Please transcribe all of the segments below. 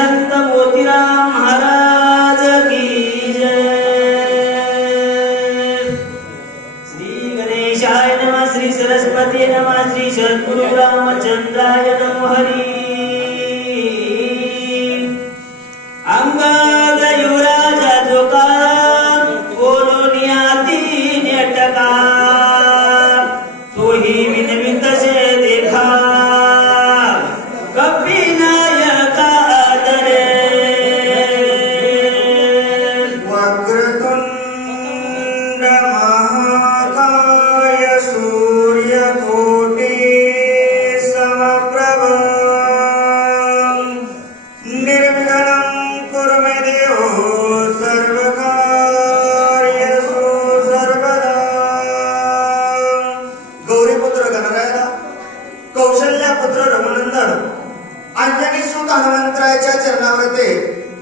संत मोतीराम महाराज की जय। श्री गणेशाय नमः, श्री सरस्वती नमः, श्री सद्गुरु रामचंद्राय नमः। हरी अंगद युवराजा जोका कोलोनियाती नेटका तोही विनवित से देखा कभी नायका आदरे। वक्रतुंड महाकाय सूर्यकोटि समप्रभ निर्विघ्नं कुरु मे देवो सर्वकार्येषु सर्वदा। गौरीपुत्र गणरायाला, कौशल्यापुत्र रघुनंदन, अंजनी सुत हनुमंतरायाच्या चरणावरती,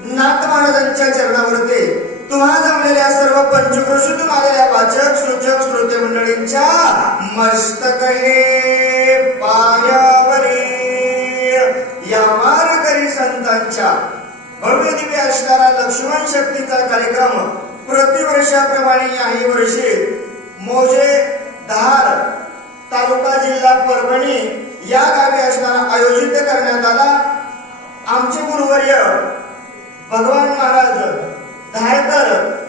नाथ महाराजांच्या वरती तुम्हा जमलेल्या सर्व पंचक्रोशीतून आलेल्या वाचक सूचक श्रोते मंडळींच्या मस्तक हे पायावरी या वारकरी संतांच्या भव्य दिव्य असणारा लक्ष्मण शक्तीचा कार्यक्रम प्रतिवर्षाप्रमाणे याही वर्षी मोजे धार तालुका जिल्हा परभणी या गावी असणारा आयोजित करण्यात आला। आमचे गुरुवर्य भगवान महाराज धायकर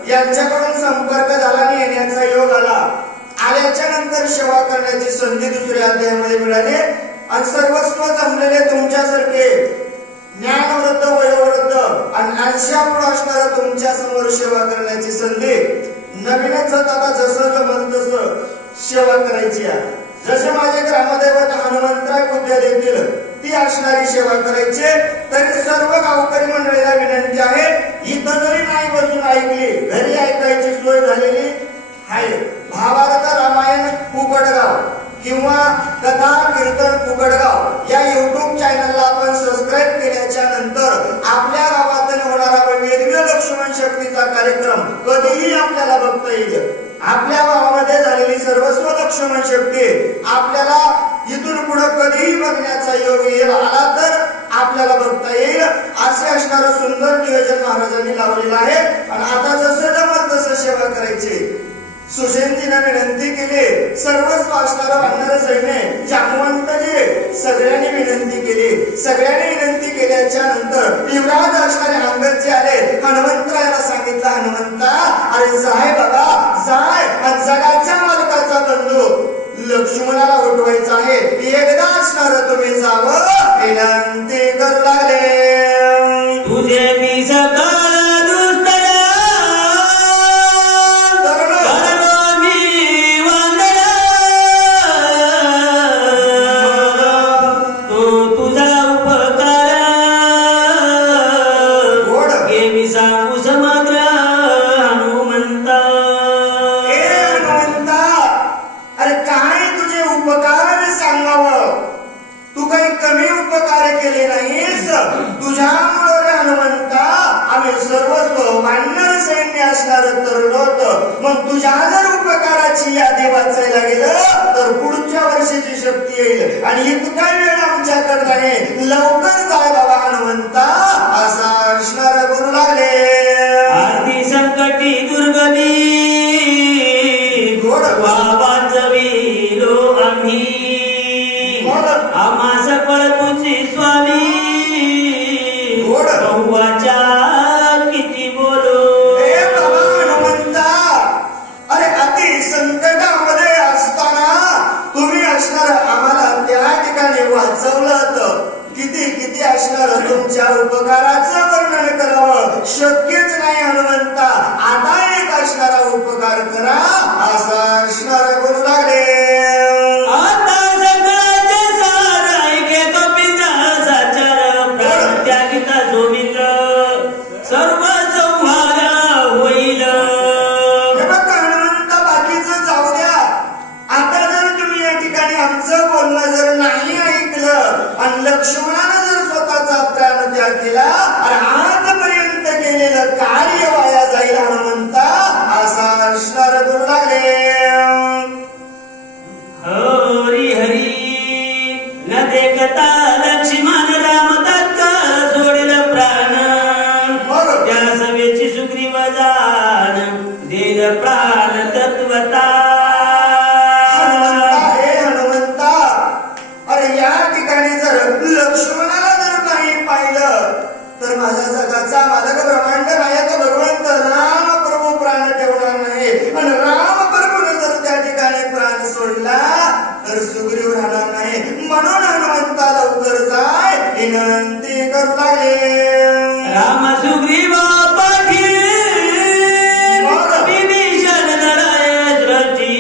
यांच्याकडून संपर्क झाला आणि येण्याचा योग आला। आल्याच्या नंतर सेवा करण्याची संधी दुसऱ्या अध्यायामध्ये मिळाली आणि सर्वस्व जमलेले तुमच्यासारखे ज्ञानवृद्ध वयोवृद्ध आणि अंशापुढे असणारा तुमच्या समोर सेवा करण्याची संधी नवीनच आता जसं जमल तसं सेवा करायची आहे। जसे माझे ग्रामदैवत हनुमंतराय बुद्ध देतील ती असणारी सेवा करायची। तरी सर्व गावकरी मंडळीला विनंती आहे, इथं जरी नाही बसून ऐकली घरी ऐकायची सोय झालेली आहे। महाभारत रामायण कुकडगाव किंवा कथा कीर्तन कुकडगाव या युट्यूब चॅनलला आपण सबस्क्राईब केल्याच्या नंतर आपल्या गावात होणारा वेगवेगळ्या लक्ष्मण शक्तीचा कार्यक्रम कधीही आपल्याला बघता येईल। आपल्या गावामध्ये झालेली सर्वस्व लक्ष्मण शक्ती आपल्याला इथून पुढे कधीही बघण्याचा योग येईल, आला तर आपल्याला बघता येईल असे असणारं सुंदर नियोजन महाराजांनी लावलेलं आहे। आणि आता जसं जमल तसं सेवा करायची सुशेंतीनं विनंती केली। सर्वस्व असणारं वानर सैन्य जामवंतजी सगळ्यांनी विनंती केली। सगळ्यांनी विनंती केल्याच्या नंतर युवराज असणारे अंगदजी आले। हनुमंतरायाला सांगितलं, हनुमंता अरे जाय बाबा जाय, जगाच्या मालकाचा बंधू लक्ष्मणाला उठवायचा आहे, एकदा असणार तुम्ही जावं विनंती करू लागले। तुझे मी सकाळ तुझ्यामुळे हनुमंता आम्ही सर्वस्व वानर सैन्य असणार तरलोत। मग तुझ्या जर उपकाराची यादी वाचायला गेलं तर पुढच्या वर्षीची शक्ती येईल आणि इतका वेळ आमच्याकडे नाही, लवकर जाय बाबा हनुमंता असा असणार बोलू लागले। आरती संकटी दुर्गमी गोड वाचविलो आम्ही, आम्हा सकळ तुझी स्वामी बहुवाचा किती बोलो। हे बाबा हनुमंता, अरे अति संकटामध्ये असताना तुम्ही असणार आम्हाला त्या ठिकाणी वाचवलं तर किती किती असणार तुमच्या उपकाराचं वर्णन करावं शक्यच नाही हनुमंता। आता एक असणारा उपकार करा असा असणार बोलू लागले। आता सगळ्याचे सार ऐके कपीचा साचार प्राण त्यागिता जोमिंद्र सर्व संहार होईल। हे बघा हनुमंता, बाकीचं जाऊ द्या, आता जर तुम्ही या ठिकाणी आमचं बोलणं जर नाही ऐकलं आणि लक्ष्मणानं जर स्वतःचा प्राण त्याग केला आणि आजपर्यंत केलेलं कार्य वाया जाईल हनुमंता असा असणार बोलू लागले। विनंती करू लागले. राम सुग्रीवा पाठी विभीषण धराय दृष्टी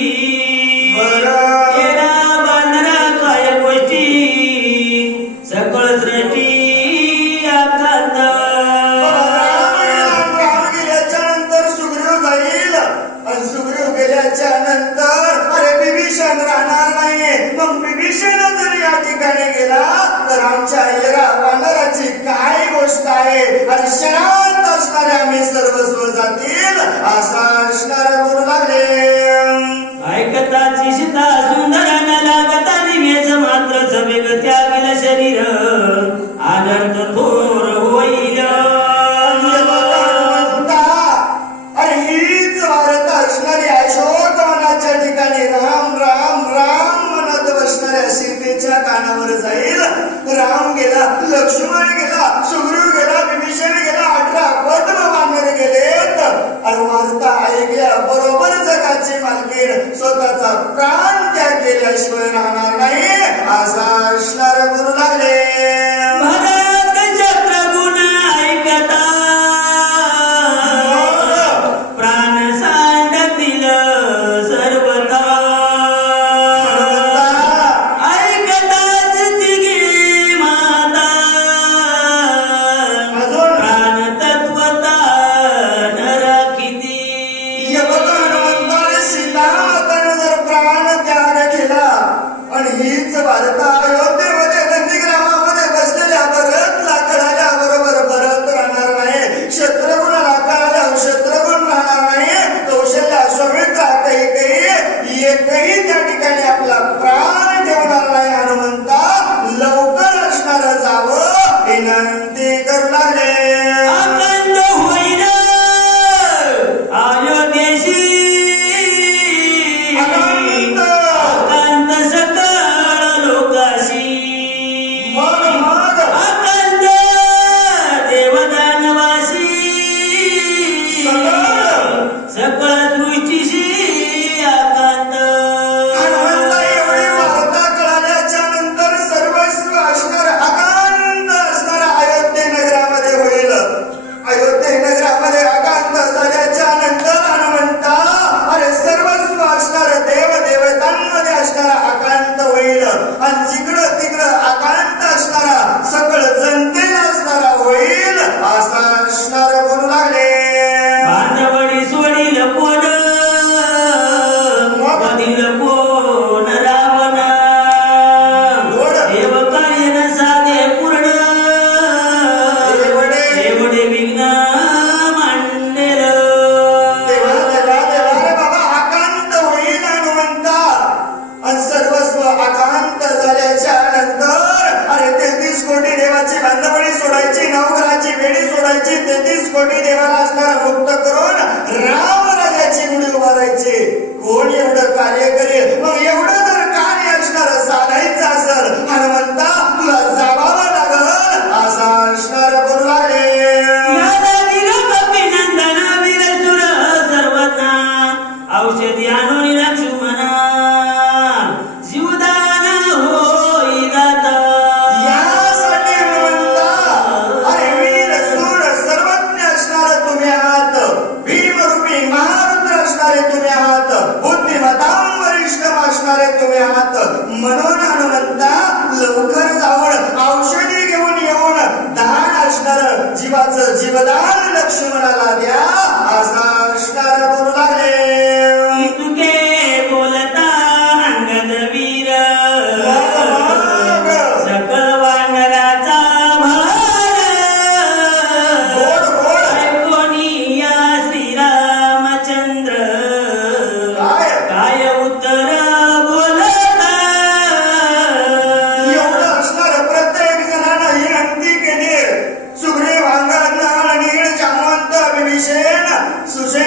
येरा बांधरा काय गोष्टी सकळ दृष्टी आकांत. राम गेल्याच्या नंतर सुग्रीव जाईल आणि सुग्रीव गेल्याच्या नंतर अरे विभीषण राहणार नाही. मग विभीषण जर या ठिकाणी गेला तर आमच्या येरा वानराची काय गोष्ट आहे आणि शरात असणारे आम्ही सर्वस्व जातील असा असणारे बोलू लागले. ऐकताची सीता सुंदराना लागता दिव्याच मात्र जमेल त्यागेल शरीर आनंद थोर होईल. आणि हीच वारत असणारी अशोकवनाच्या ठिकाणी राम राम राम म्हणत बसणाऱ्या सीतेच्या कानावर जाईल. राम गेला, लक्ष्मण गेला, सुग्रीव गेला, विभीषण गेला, 18 पद्म वानर गेलेत आणि वार्ता ऐकल्या बरोबर जगाची मालकीण स्वतःचा प्राण त्याग केल्याशिवाय राहणार नाही असा असणार बोलू लागले. भरत चक्रगुण ऐकता प्राण सांडतील सर्वथा. ऐकताच तिघी माता प्राण तत्वता नरकिती. सीतामाताने जर प्राण त्याग केला आणि हीच वार्ता अयोध्येमध्ये नंदीग्रामामध्ये बसलेल्या भरतला कळाल्या बरोबर भरत राहणार नाही. शत्रुघ्नाला कळाल्या शत्रुघ्न राहणार नाही. कौशल्या सुमित्रा काही एकही त्या ठिकाणी आपला प्राण ठेवणार नाही. हनुमंता लवकर असणार जावं विनंती करू लागले. आनंद होईल अयोध्येशी आकांत सकळ लोकाशी. आकांत देवदानवासी सकळ दृष्टीशी आकांत. हनुमंता एवढी वार्ता कळाल्याच्या नंतर सर्वस्व असणार अकांत असणार अयोध्ये नगरामध्ये होईल. अयोध्ये नगरामध्ये अकांत झाल्याच्या नंतर हनुमंता अरे सर्वस्व असणार देव देवतांमध्ये असणारा अकांत होईल आणि जिकडं तिकडं अकांत असणारा सकळ जनतेला असणारा होईल असा असणार बोलू लागले. बांधवडी सोडील कोण वधील कोण रावण. देव कार्य न साधे पूर्ण एवढे विघ्न मांडेल. देवा रे बाबा अकांत होईल हनुमंता आणि सर्वस्व अकांत झाल्याच्या नंतर अरे 33 कोटी देवाची बांधवडी सोडायची, नवग्रहाची वेडी सोडायची, 33 कोटी देवाला असणारा मुक्त करून रामराजाची मुडी उभारायची. कोण एवढं कार्य करेल? मग एवढं जर कार्य असणार साधायचं असेल हनुमंता तुला जावावं लागल असा असणार बोलू लागले. अभिनंदन वीर सुर सर्वज्ञ औषधी आणून लक्ष्मणा जीवदान होई दाता. यासाठी हनुमंता अरे वीर सूर सर्वज्ञ असणारे तुम्ही आहात. भीमरूपी महारुद्र असणारे तुम्ही आहात. बुद्धिमतां वरिष्ठ असणारे तुम्ही आहात. म्हणून हनुमंता लवकर जाऊन औषधी घेऊन येऊन दान असणार जीवाचं जीवदान लक्ष्मणाला द्या असा असणार बोलू लागले. तुके बोलता अंगद वीर सकळ वानराचा भार. कोणी या श्रीरामचंद्र काय उत्तर बोलता. एवढं असणार प्रत्येक जणांना विनंती केली. सुग्रीव अंगद नीळ जामवंत विभीषण सुशेष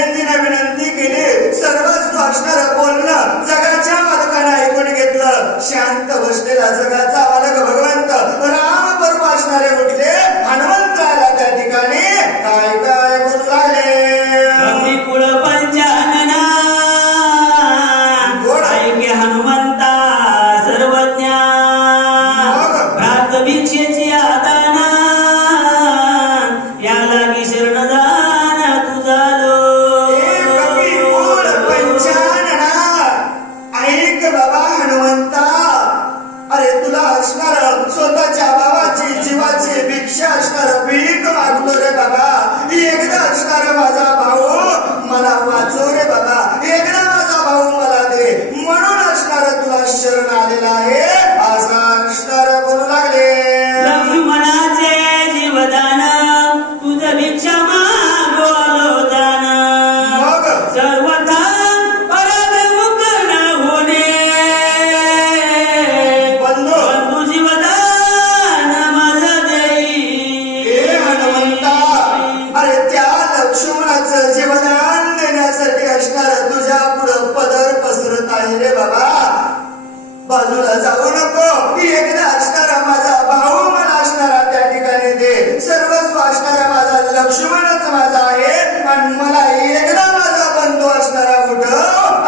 सर्वस्व असणारा माझा लक्ष्मणच माझा आहे आणि मला एकदा माझा बंधू असणारा कुठं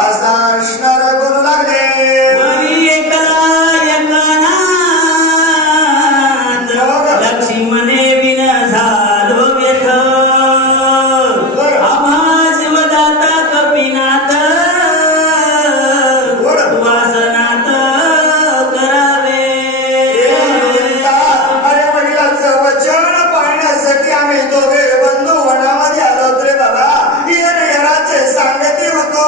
असा असणारा बोलू लागले. वरी एकला एकनाथ लक्ष्मणे विन झालो व्यथ आम्हा जीवदाता कपिनाथ वासनात करावे. अरे वडिलांचं वचन पाळण्यासाठी आम्ही दोघे बंधू वनामध्ये आलो रे बाबा. येणाचे सांगती होतो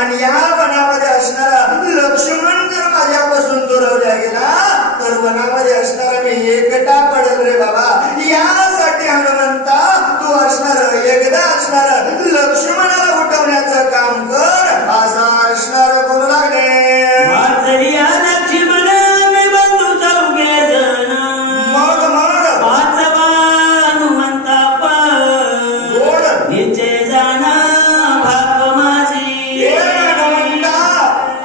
आणि या वनामध्ये असणारा लक्ष्मण जर माझ्यापासून दुरावल्या गेला तर वनामध्ये असणारा मी एकटा पडेल रे बाबा. यासाठी हनुमंता तू असणार एकदा असणार लक्ष्मणाला उठवण्याचं काम कर असा असणार बोलू लागले. वाचरिया लक्ष्मण मी बंधू चौघे जण मग वाचवा हनुमंता गोड निश्चय जाण भाग माझी.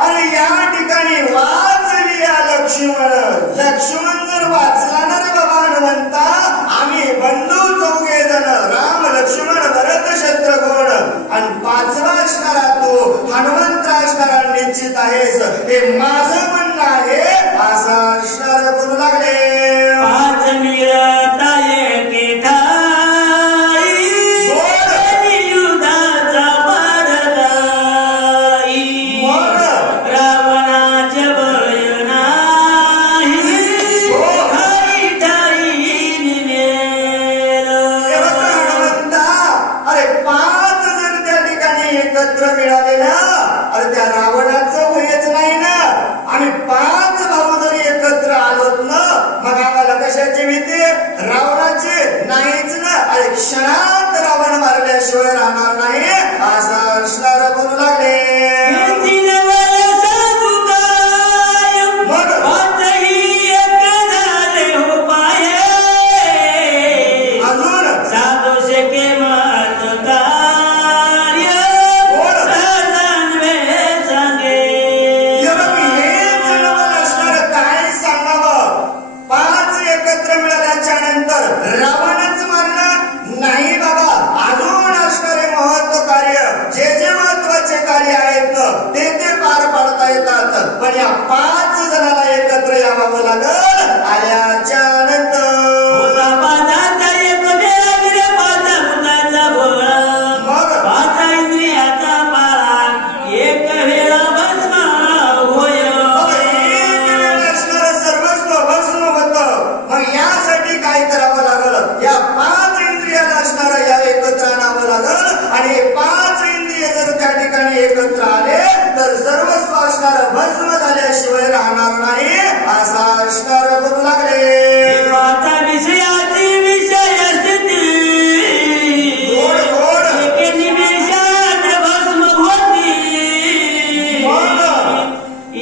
आणि या ठिकाणी वाचली या लक्ष्मण जर वाचला ना रे बाबा हनुमंता आम्ही बंधू चौघे जण राम लक्ष्मण भरत शत्रुघ्न आणि पाचवा असणारा तू हनुमंत असणारा निश्चित आहेस हे माझं म्हणणं आहे असं असणार बोलू लागले. पाच मिळता एके ठाई युद्धाचा पारदाई रावणाचे बळ नाही ठाई ठाई निमेल. हनुमंता अरे पाच जण त्या ठिकाणी एकत्र मिळाले ना अरे त्या रावणाचं वयच नाही ना. आम्ही पाच भाऊ जरी एकत्र आलोत ना मग आम्हाला कशाची भीती रावणाची नाहीच ना. अरे क्षणात रावण मारल्याशिवाय राहणार नाही असं असणार बोलू लागले. येथील वर सांगू काय पाचही एक झाले हो पाये अजून साधू शके मत कार्य सदान्वे सांगे. हेच नवल असणार काय सांगावं. पाच एकत्र मिळाल्याच्या नंतर रावणच मारलं नाही बाबा. अजून असणारे महत्व कार्य जे जे महत्वाचे कार्य आहेत ना ते ते पार पाडता येतात पण या पाच जणांना एकत्र यावं लागल आल्याच्या नंतर. होता पादाचा एक वेळा विरे पाचा भूताचा भोळा मग पाचा इंद्रियाचा पाळा एक वेळा भस्म होय. एक वेळ असणारं सर्वस्व भस्म होतं. मग यासाठी काय करावं लागल या पाच इंद्रियाला असणारं या एकत्र आणावं लागल आणि हे पाच इंद्रिय जर त्या ठिकाणी एकत्र आले तर सर्वस्व असणारं भस्म झाल्याशिवाय राहणार नाही असा असणार बोलू लागले. पाचा विषयाची विषय स्थिती गोड गोड एके निमेषात भस्म होती.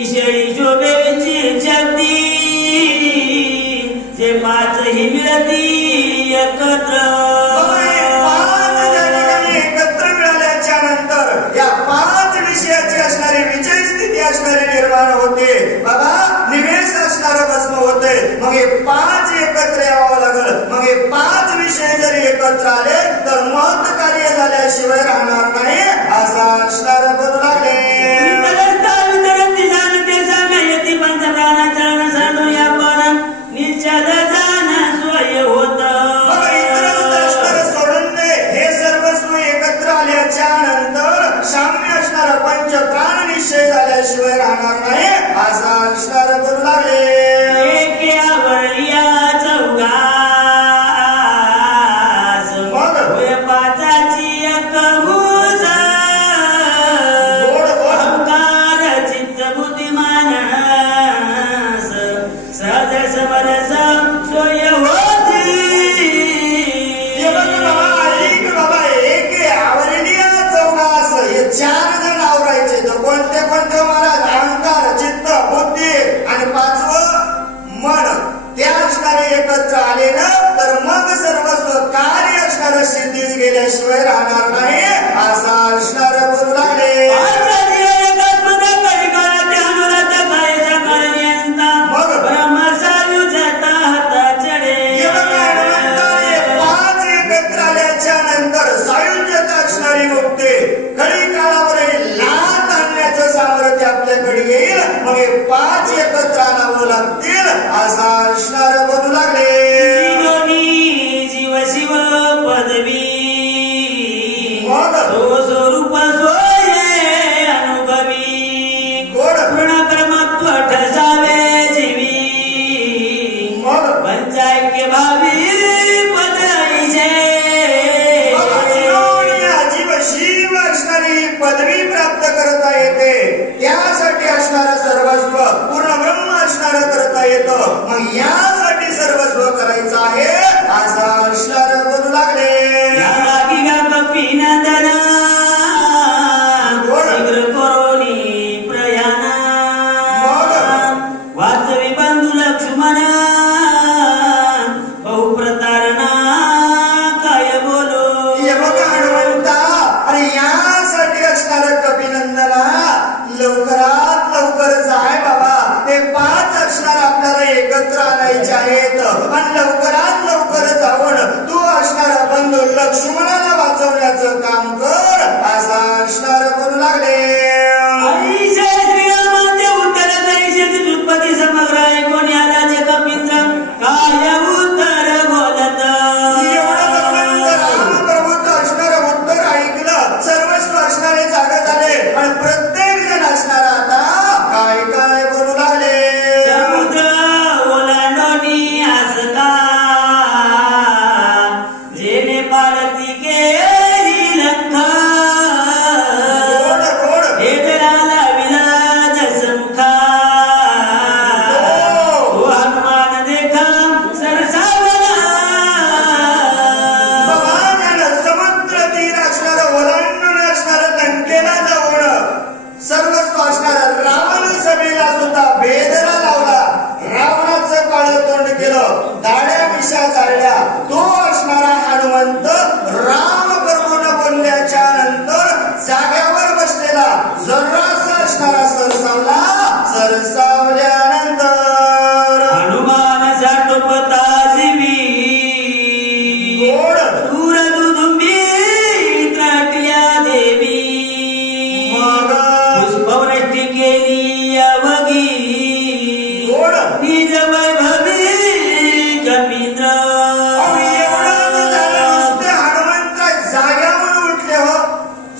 ईशई शोभेची शक्ती जे पाचही मिळती एकत्र. पाच त्या ठिकाणी एकत्र मिळाल्याच्या नंतर या पाच विषयाची असणारी विजय स्थिती असणारी निर्माण होते बाबा. निमेष असणारं भस्म होते. मग हे पाच एकत्र यावं लागल. मग हे पाच विषय जरी एकत्र आले तर महत् कार्य झाल्याशिवाय राहणार नाही असा असणार बोलू लागले. वितरस्ता वितरती जाणते साम्ययती पंचप्राणाचरण साधूया पण निश्चल जाण स्वय होत. बघा, इतरच असणारं सोडून दे. हे सर्वस्व एकत्र आल्याच्या नंतर साम्य असणारा पंच प्राण निश्चय झाल्याशिवाय राहणार नाही असा असणार बोलू लागले. एके आवडलिया चौघास मग होय पाचाची एक मूस. गोड गोड अहंकार चित्त बुद्धी मानस सहज समरस सोय होती. हे बघ बाबा, ऐक बाबा, एक आवरणीय चौघास हे चार जण आवरायचे तर कोणते कोणते महाराज अहंकार चित्त बुद्धी आणि पाचवं मन ते असणारे एकत्र आले ना तर मग सर्वस्व कार्य असणारं सिद्धीच गेल्याशिवाय राहणार नाही असा असणार बोलू लागले. आचार्य एकात्मक परिकारात अनुराचा काळीचा काळनियंता मग ब्रह्मसायू जता हाता चढे. हे बघ हनुमंता, हे भावी पदईचे अजीब शिव असणारी पदवी प्राप्त करता येते. त्यासाठी असणारं सर्वस्व पूर्ण ब्रह्म असणारं करता येतं. मग यासाठी सर्वस्व करायचं आहे असं असणार बोलू लागले. या लागी गा कपिनंदना शीघ्र करोनी प्रयाण वाचवी बंधू लक्ष्मण बहुप्रतारणा काय बोलो. ये बघा हनुमंता, अरे यासाठी असणार कपिनंदना लवकरात लवकर जाय बाबा. ते 5 असणार आपल्याला एकत्र आणायचे आहेत आणि लवकरात लवकर जाऊन तू असणार बंधू लक्ष्मणाला वाचवण्याचं काम कर असं असणार बोलू लागले. आईशा श्रीरामांचे उत्तर दैशाचे उत्पत्ती समग्र ऐकून आला ते कपींद्र काय उत्तर बोलत. एवढं लवकर रामप्रभूचं असणारं उत्तर ऐकलं. सर्वस्व असणारे जागत आले आणि प्रत्येक जण असणार आता काय काय बोलू लागले. समुद्र ओलांडोनी हसता जेने पालती केली लंका गोड गोड हेदराला विलाज समुखा ओ हनुमान देखा सरसावला. भगवान समुद्र तीर असणारं ओलांडून असणारं लंकेला जाऊन सर्वस्व असणारा रावण सभेला सुद्धा भेदला लावला. रावणाचं काळं तोंड केलं, दाड्या मिशा जाळल्या. तो असणारा हनुमंत राम करून बोलल्याच्या नंतर जाग्यावर बसलेला जरासा असणारा सरसावला. सरसावल्यानंतर हनुमान साठोपता जीवी गोड दूर दुदुंबी त्राटल्या देवी मग पुष्पवृष्टी केली अवघी गोड निज वैभवी कपींद्र. एवढंच झालं. नुसते हनुमंत जाग्यावरून उठले हो.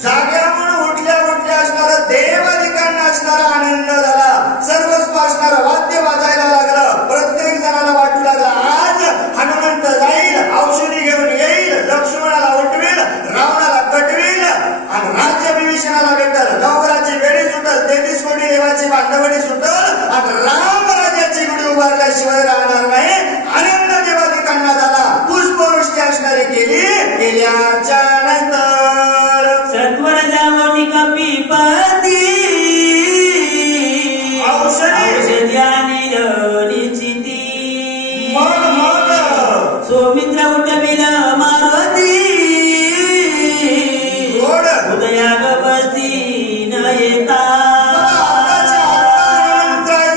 जाग्यावरून उठल्या उठल्या असणारा देवादिकांना असणारा आनंद झाला. सर्वस्व असणारं वाद्य वाजायला लागलं. प्रत्येक जणाला वाटू लागला आज हनुमंत जाईल, औषधी घेऊन येईल, लक्ष्मणाला उठवेल, रावणाला कटवेल आणि राज्य विभीषणाला भेटल. नवराची वेळी सुटल, 33 कोटी देवाची बांधवडी सुटल आणि राम राज्याची गुढी उभारल्याशिवाय राहणार नाही. आनंद देवादिकांना झाला. पुष्पवृष्टी असणारी केल्याच्या नंतर सत्वर जावनी कपीपती औषधी आणि निचिती मग सौमित्र उठविल मारुती गोड उदयाग बसती न येता.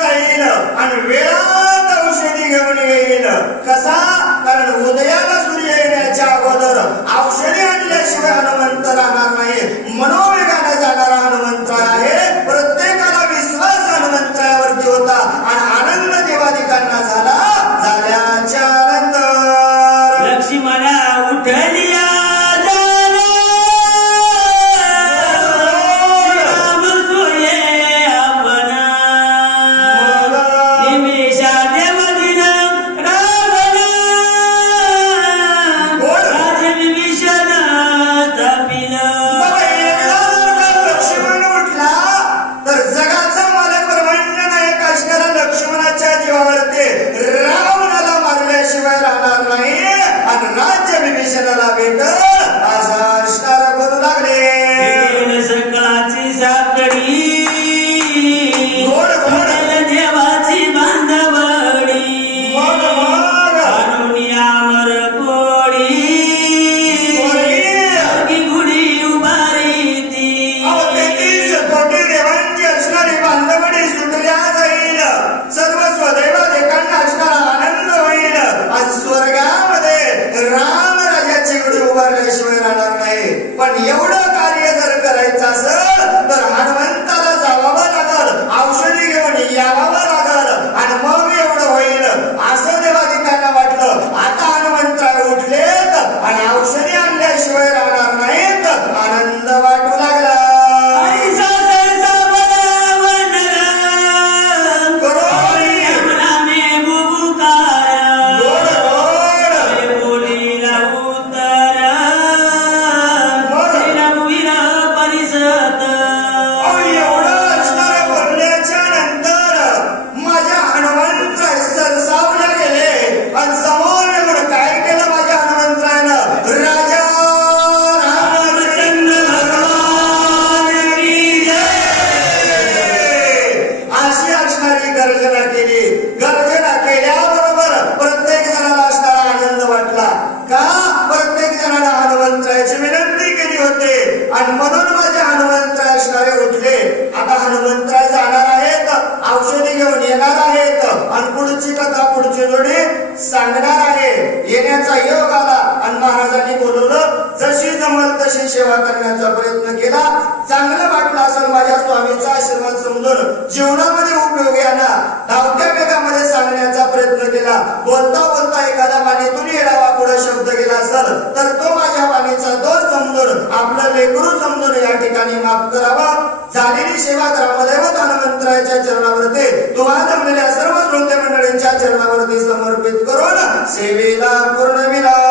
जाईल आणि वेळात औषधी घेऊन येईल. कसा? कारण उदयाला सूर्य येण्याच्या अगोदर औषधी आणल्याशिवाय हनुमंत राहणार नाही. मनोवेगाने जाणारा हनुमंत आहे. प्रत्येकाला विश्वास हनुमंतावरती होता आणि आनंद देवादिकांना झाला. झाल्याच्या नंतर लक्ष्मणा उठलिया रावणाला मारल्याशिवाय राहणार नाही आणि राज्य विभीषणाला भेटल असं असणार बोलू लागले. सकळाची साखळी गोड गोड देवाची बांधवडी मग आणून अमर कोळी गुढी उभारी ती. 33 कोटी देवांची असणारी बांधवडी सुटल्या जाईल. सर्वस्व देवादेकांना असणारा आनंद होईल आणि स्वर्गामध्ये राम राजाची गुढी उभारल्याशिवाय राहणार नाही. पण एवढं कार्य जर करायचं असेल तर हनुमंताला जावावं लागल, औषधी घेऊन यावं लागल आणि मग एवढं होईल असं देवादिकांना वाटलं. आता हनुमंतराय उठलेत आणि औषधी आणल्याशिवाय राहणार नाहीत. आनंद वाटू लागला. ऐसा सरसा बना वनरा, करोडी यमुना में बुबुकार. गोड गोड आणि म्हणून माझे हनुमंतराय असणारे उठले. आता हनुमंतराय जाणार आहेत, औषधी घेऊन येणार आहेत आणि पुढची कथा पुढची जोडी सांगणार आहे. येण्याचा योग आला आणि महाराजांनी बोलवलं. जशी जमल तशी सेवा करण्याचा प्रयत्न केला. चांगलं वाटलं असं माझ्या स्वामीचा आशीर्वाद समजून जीवनामध्ये उपयोगी आणा. धावत्या वेगामध्ये सांगण्याचा प्रयत्न केला. बोलता बोलता एखादा वाणीतून येणारा पुढे शब्द गेला असेल तर तो माझ्या वाणीचा दोष समजून आपलं लेकरू समजून या ठिकाणी माफ करावा. झालेली सेवा ग्रामदैवत हनुमंतरायाच्या चरणावरती तुम्हाला जमलेल्या सर्व श्रोते मंडळींच्या चरणावरती समर्पित करून सेवेला पूर्ण विराम.